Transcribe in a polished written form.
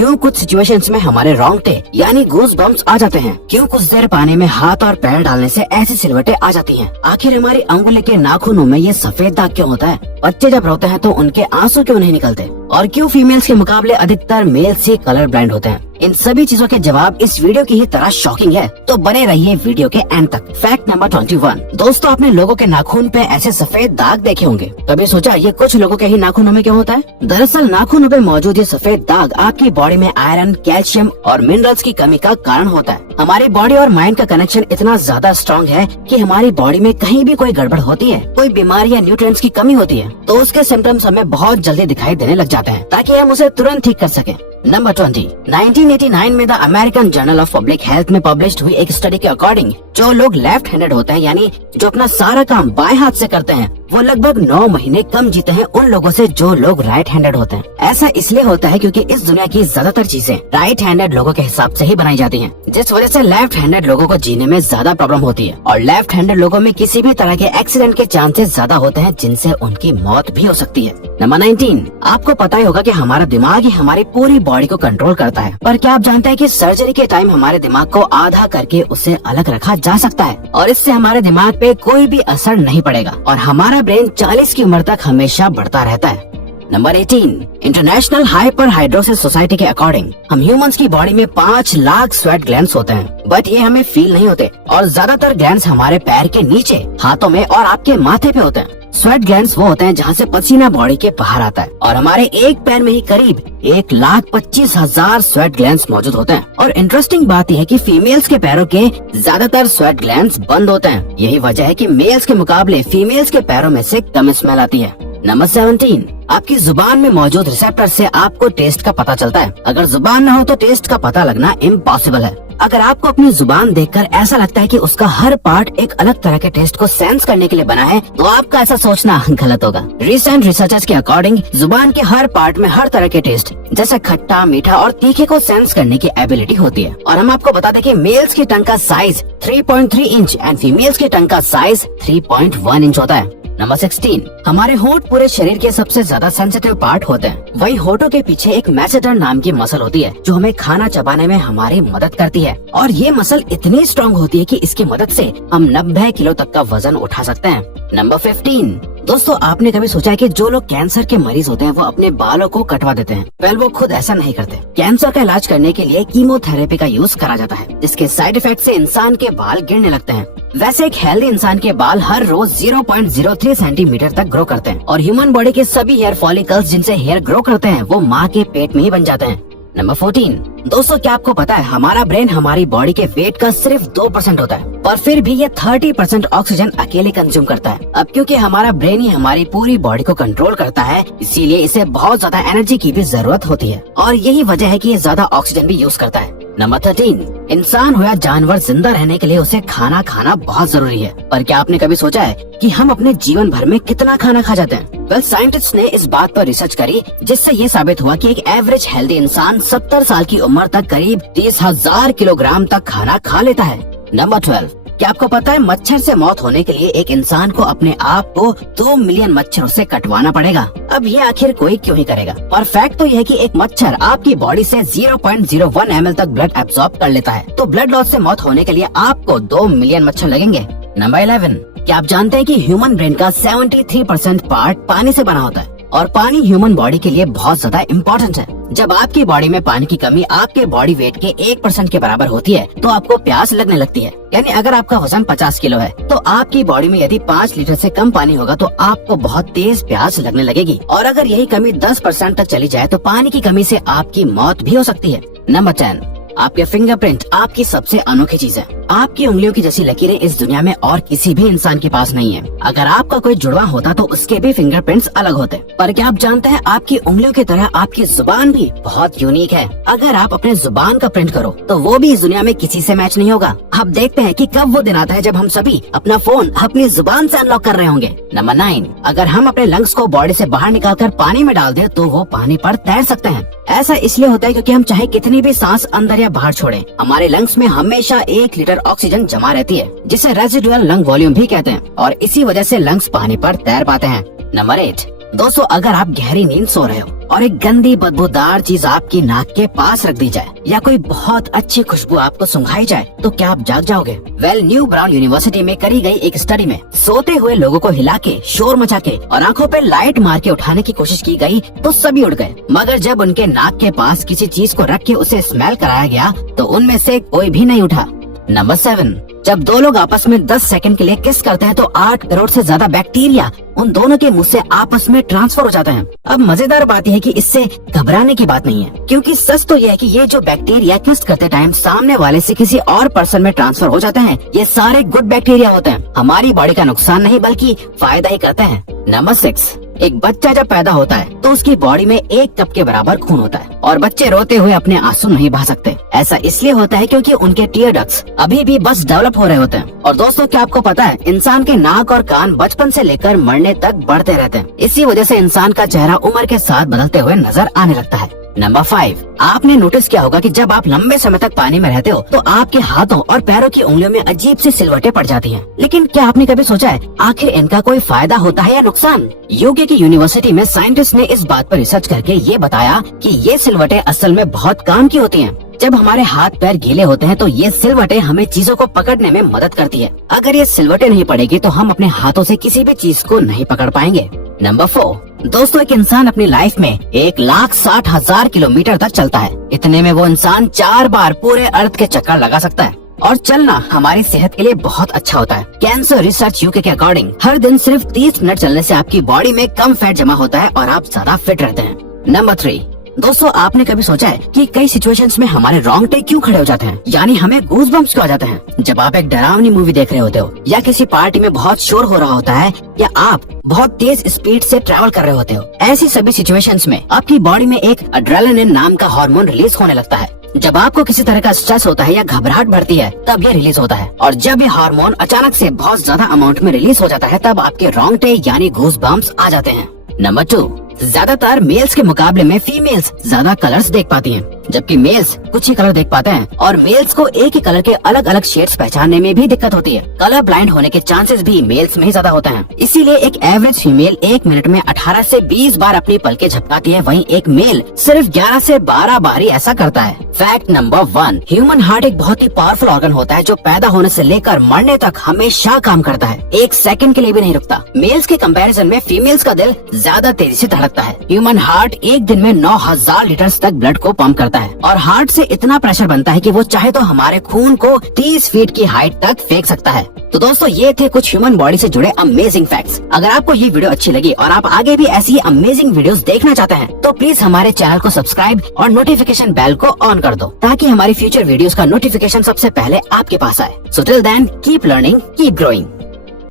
क्यों कुछ सिचुएशंस में हमारे रोंगटे यानी गूज बम्स आ जाते हैं, क्यों कुछ देर पानी में हाथ और पैर डालने से ऐसी सिलवटें आ जाती हैं, आखिर हमारी अंगुली के नाखूनों में ये सफेद दाग क्यों होता है, बच्चे जब रोते हैं तो उनके आंसू क्यों नहीं निकलते, और क्यों फीमेल्स के मुकाबले अधिकतर मेल्स ही कलर ब्लाइंड होते हैं। इन सभी चीजों के जवाब इस वीडियो की ही तरह शॉकिंग है, तो बने रहिए वीडियो के एंड तक। Fact number 21। दोस्तों, आपने लोगों के नाखून पे ऐसे सफेद दाग देखे होंगे, कभी सोचा ये कुछ लोगों के ही नाखूनों में क्यों होता है? दरअसल नाखूनों पे मौजूद ये सफेद दाग आपकी बॉडी में आयरन, कैल्शियम और मिनरल्स की कमी का कारण होता है। हमारी बॉडी और माइंड का कनेक्शन इतना ज्यादा स्ट्रॉन्ग है कि हमारी बॉडी में कहीं भी कोई गड़बड़ होती है, कोई बीमारी या न्यूट्रिएंट्स की कमी होती है, तो उसके सिम्टम्स हमें बहुत जल्दी दिखाई देने लग जाते हैं, ताकि हम उसे तुरंत ठीक कर सकें। नंबर 20। 1989 में the American journal of public health में पब्लिश्ड हुई एक स्टडी के अकॉर्डिंग जो लोग लेफ्ट हैंडेड होते हैं, यानी जो अपना सारा काम बाएं हाथ से करते हैं, वो लगभग 9 महीने कम जीते हैं उन लोगों से जो लोग राइट हैंडेड होते हैं। ऐसा इसलिए होता है क्योंकि इस दुनिया की ज्यादातर चीजें राइट हैंडेड लोगों के हिसाब से ही बनाई जाती हैं, जिस वजह से लेफ्ट हैंडेड लोगों को जीने में ज्यादा प्रॉब्लम होती है, और लेफ्ट हैंडेड लोगों में किसी भी तरह के एक्सीडेंट के चांसेस ज्यादा होते हैं, जिनसे उनकी मौत भी हो सकती है। नंबर 19। आपको पता ही होगा कि हमारा दिमाग ही हमारी पूरी बॉडी को कंट्रोल करता है, पर क्या आप जानते हैं कि सर्जरी के टाइम हमारे दिमाग को आधा करके उसे अलग रखा जा सकता है, और इससे हमारे दिमाग पे कोई भी असर नहीं पड़ेगा, और हमारा ब्रेन 40 की उम्र तक हमेशा बढ़ता रहता है। Number 18। International hyper hidrosis society के अकॉर्डिंग हम ह्यूमंस की बॉडी में 5 लाख स्वेट ग्लैंड्स होते हैं, बट ये हमें फील नहीं होते, और ज्यादातर ग्लैंड्स हमारे पैर के नीचे, हाथों में और आपके माथे पे होते हैं। स्वेट ग्लैंड्स वो होते हैं जहाँ से पसीना बॉडी के बाहर आता है, और हमारे एक पैर में ही करीब 1,25,000 स्वेट ग्लैंड्स मौजूद होते हैं। और इंटरेस्टिंग बात यह है कि फीमेल्स के पैरों के ज्यादातर स्वेट ग्लैंड्स बंद होते हैं। यही वजह है कि मेल्स के मुकाबले फीमेल्स के पैरों में से कम स्मेल आती है। नंबर 17। आपकी जुबान में मौजूद रिसेप्टर से आपको टेस्ट का पता चलता है। अगर जुबान न हो तो टेस्ट का पता लगना इम्पॉसिबल है। अगर आपको अपनी जुबान देखकर ऐसा लगता है कि उसका हर पार्ट एक अलग तरह के टेस्ट को सेंस करने के लिए बना है, तो आपका ऐसा सोचना गलत होगा। रिसेंट रिसर्चर्स के अकॉर्डिंग जुबान के हर पार्ट में हर तरह के टेस्ट जैसे खट्टा, मीठा और तीखे को सेंस करने की एबिलिटी होती है। और हम आपको बता दें कि मेल्स की टंग का साइज 3.3 इंच एंड फीमेल्स की टंग का साइज 3.1 इंच होता है। नंबर 16। हमारे होंठ पूरे शरीर के सबसे ज्यादा सेंसिटिव पार्ट होते हैं। वहीं होठों के पीछे एक मैसेटर नाम की मसल होती है, जो हमें खाना चबाने में हमारी मदद करती है, और ये मसल इतनी स्ट्रॉन्ग होती है कि इसकी मदद से हम 90 किलो तक का वजन उठा सकते हैं। नंबर 15। दोस्तों, आपने कभी सोचा है कि जो लोग कैंसर के मरीज होते हैं वो अपने बालों को कटवा देते हैं? वेल, वो खुद ऐसा नहीं करते। कैंसर का इलाज करने के लिए कीमोथेरेपी का यूज करा जाता है, जिसके साइड इफेक्ट से इंसान के बाल गिरने लगते हैं। वैसे एक हेल्दी इंसान के बाल हर रोज 0.03 सेंटीमीटर तक ग्रो करते हैं, और ह्यूमन बॉडी के सभी हेयर फॉलिकल्स जिनसे हेयर ग्रो करते हैं वो माँ के पेट में ही बन जाते हैं। नंबर 14। दोस्तों, क्या आपको पता है हमारा ब्रेन हमारी बॉडी के वेट का सिर्फ 2% होता है, पर फिर भी ये 30% ऑक्सीजन अकेले कंज्यूम करता है। अब क्योंकि हमारा ब्रेन ही हमारी पूरी बॉडी को कंट्रोल करता है, इसीलिए इसे बहुत ज्यादा एनर्जी की भी जरूरत होती है, और यही वजह है कि ये ज्यादा ऑक्सीजन भी यूज करता है। नंबर 13। इंसान हो या जानवर, जिंदा रहने के लिए उसे खाना खाना बहुत जरूरी है, पर क्या आपने कभी सोचा है कि हम अपने जीवन भर में कितना खाना खा जाते हैं? वेल, साइंटिस्ट ने इस बात पर रिसर्च करी, जिससे ये साबित हुआ कि एक एवरेज हेल्दी इंसान 70 साल की उम्र तक करीब 30,000 किलोग्राम तक खाना खा लेता है। नंबर 12। क्या आपको पता है मच्छर से मौत होने के लिए एक इंसान को अपने आप को 2 मिलियन मच्छरों से कटवाना पड़ेगा? अब ये आखिर कोई क्यों ही करेगा? पर फैक्ट तो यह है कि एक मच्छर आपकी बॉडी से 0.01 ml तक ब्लड एब्सॉर्ब कर लेता है, तो ब्लड लॉस से मौत होने के लिए आपको 2 मिलियन मच्छर लगेंगे। नंबर 11। क्या आप जानते हैं कि ह्यूमन ब्रेन का 73% पार्ट पानी से बना होता है, और पानी ह्यूमन बॉडी के लिए बहुत ज्यादा इम्पोर्टेंट है। जब आपकी बॉडी में पानी की कमी आपके बॉडी वेट के 1% के बराबर होती है, तो आपको प्यास लगने लगती है। यानी अगर आपका वजन 50 किलो है, तो आपकी बॉडी में यदि 5 लीटर से कम पानी होगा तो आपको बहुत तेज प्यास लगने लगेगी, और अगर यही कमी 10% तक चली जाए तो पानी की कमी से आपकी मौत भी हो सकती है। नंबर 10। आपके फिंगरप्रिंट आपकी सबसे अनोखी चीज है। आपकी उंगलियों की जैसी लकीरें इस दुनिया में और किसी भी इंसान के पास नहीं है। अगर आपका कोई जुड़वा होता तो उसके भी फिंगरप्रिंट्स अलग होते, पर क्या आप जानते हैं आपकी उंगलियों की तरह आपकी जुबान भी बहुत यूनिक है। अगर आप अपने जुबान का प्रिंट करो तो वो भी इस दुनिया में किसी से मैच नहीं होगा। अब देखते हैं कि कब वो दिन आता है जब हम सभी अपना फोन अपनी जुबान से अनलॉक कर रहे होंगे। नंबर 9। अगर हम अपने लंग्स को बॉडी से बाहर निकालकर पानी में डाल दें तो वो पानी पर तैर सकते हैं। ऐसा इसलिए होता है क्योंकि हम चाहे कितनी भी सांस अंदर या बाहर छोड़ें, हमारे लंग्स में हमेशा 1 लीटर ऑक्सीजन जमा रहती है, जिसे रेजिडुअल लंग वॉल्यूम भी कहते हैं, और इसी वजह से लंग्स पानी पर तैर पाते हैं। नंबर 8। दोस्तों अगर आप गहरी नींद सो रहे हो और एक गंदी बदबूदार चीज आपकी नाक के पास रख दी जाए या कोई बहुत अच्छी खुशबू आपको सुंघाई जाए तो क्या आप जाग जाओगे? न्यू ब्राउन यूनिवर्सिटी में करी गई एक स्टडी में सोते हुए लोगों को हिला के, शोर मचा के और आंखों पे लाइट मार के उठाने की कोशिश की गई तो सभी उठ गए, मगर जब उनके नाक के पास किसी चीज को रख के उसे स्मेल कराया गया तो उनमें से कोई भी नहीं उठा। नंबर 7, जब दो लोग आपस में 10 सेकंड के लिए किस करते हैं तो 8 करोड़ से ज्यादा बैक्टीरिया उन दोनों के मुंह से आपस में ट्रांसफर हो जाते हैं। अब मजेदार बात यह है कि इससे घबराने की बात नहीं है, क्योंकि सच तो यह है कि ये जो बैक्टीरिया किस करते टाइम सामने वाले से किसी और पर्सन में ट्रांसफर हो जाते हैं, ये सारे गुड बैक्टीरिया होते हैं, हमारी बॉडी का नुकसान नहीं बल्कि फायदा ही करते हैं। नंबर 6, एक बच्चा जब पैदा होता है तो उसकी बॉडी में 1 कप के बराबर खून होता है और बच्चे रोते हुए अपने आंसू नहीं बहा सकते। ऐसा इसलिए होता है क्योंकि उनके टीयर डक्ट्स अभी भी बस डेवलप हो रहे होते हैं। और दोस्तों क्या आपको पता है, इंसान के नाक और कान बचपन से लेकर मरने तक बढ़ते रहते हैं। इसी वजह से इंसान का चेहरा उम्र के साथ बदलते हुए नजर आने लगता है। नंबर 5, आपने नोटिस किया होगा कि जब आप लंबे समय तक पानी में रहते हो तो आपके हाथों और पैरों की उंगलियों में अजीब सी सिलवटें पड़ जाती हैं। लेकिन क्या आपने कभी सोचा है आखिर इनका कोई फायदा होता है या नुकसान? यूके की यूनिवर्सिटी में साइंटिस्ट ने इस बात पर रिसर्च करके ये बताया कि ये सिलवटें असल में बहुत काम की होती हैं। जब हमारे हाथ पैर गीले होते हैं तो ये सिलवटें हमें चीजों को पकड़ने में मदद करती है। अगर ये सिलवटें नहीं पड़ेगी तो हम अपने हाथों से किसी भी चीज को नहीं पकड़ पाएंगे। नंबर 4, दोस्तों एक इंसान अपनी लाइफ में 1,60,000 किलोमीटर तक चलता है। इतने में वो इंसान 4 बार पूरे अर्थ के चक्कर लगा सकता है। और चलना हमारी सेहत के लिए बहुत अच्छा होता है। कैंसर रिसर्च यूके के अकॉर्डिंग हर दिन सिर्फ 30 मिनट चलने से आपकी बॉडी में कम फैट जमा होता है और आप ज्यादा फिट रहते हैं। नंबर 3, दोस्तों आपने कभी सोचा है कि कई सिचुएशंस में हमारे रोंगटे क्यों खड़े हो जाते हैं, यानी हमें गूज बम्प्स क्यों आ जाते हैं? जब आप एक डरावनी मूवी देख रहे होते हो या किसी पार्टी में बहुत शोर हो रहा होता है या आप बहुत तेज स्पीड से ट्रैवल कर रहे होते हो, ऐसी सभी सिचुएशंस में आपकी बॉडी में एक एड्रेनालिन नाम का हार्मोन रिलीज होने लगता है। जब आपको किसी तरह का स्ट्रेस होता है या घबराहट बढ़ती है तब ये रिलीज होता है, और जब ये हार्मोन अचानक से बहुत ज्यादा अमाउंट में रिलीज हो जाता है तब आपके रोंगटे यानी गूज बम्प्स आ जाते हैं। नंबर 2, ज्यादातर मेल्स के मुकाबले में फीमेल्स ज्यादा कलर्स देख पाती हैं, जबकि मेल्स कुछ ही कलर देख पाते हैं और मेल्स को एक ही कलर के अलग अलग शेड्स पहचानने में भी दिक्कत होती है। कलर ब्लाइंड होने के चांसेस भी मेल्स में ही ज्यादा होते हैं। इसीलिए एक एवरेज फीमेल 1 मिनट में 18 से 20 बार अपनी पलकें झपकाती है, वहीं एक मेल सिर्फ 11 से 12 बार ही ऐसा करता है। फैक्ट नंबर 1, ह्यूमन हार्ट एक बहुत ही पावरफुल ऑर्गन होता है जो पैदा होने से लेकर मरने तक हमेशा काम करता है, 1 सेकंड के लिए भी नहीं रुकता। मेल्स के कंपैरिजन में फीमेल्स का दिल ज्यादा तेजी से धड़कता है। ह्यूमन हार्ट एक दिन में 9,000 लीटर तक ब्लड को पंप करता है और हार्ट से इतना प्रेशर बनता है कि वो चाहे तो हमारे खून को 30 फीट की हाइट तक फेंक सकता है। तो दोस्तों ये थे कुछ ह्यूमन बॉडी से जुड़े अमेजिंग फैक्ट्स। अगर आपको ये वीडियो अच्छी लगी और आप आगे भी ऐसी अमेजिंग वीडियोस देखना चाहते हैं तो प्लीज हमारे चैनल को सब्सक्राइब और नोटिफिकेशन बेल को ऑन कर दो ताकि हमारी फ्यूचर वीडियोस का नोटिफिकेशन सबसे पहले आपके पास आए। So till then keep learning, keep growing.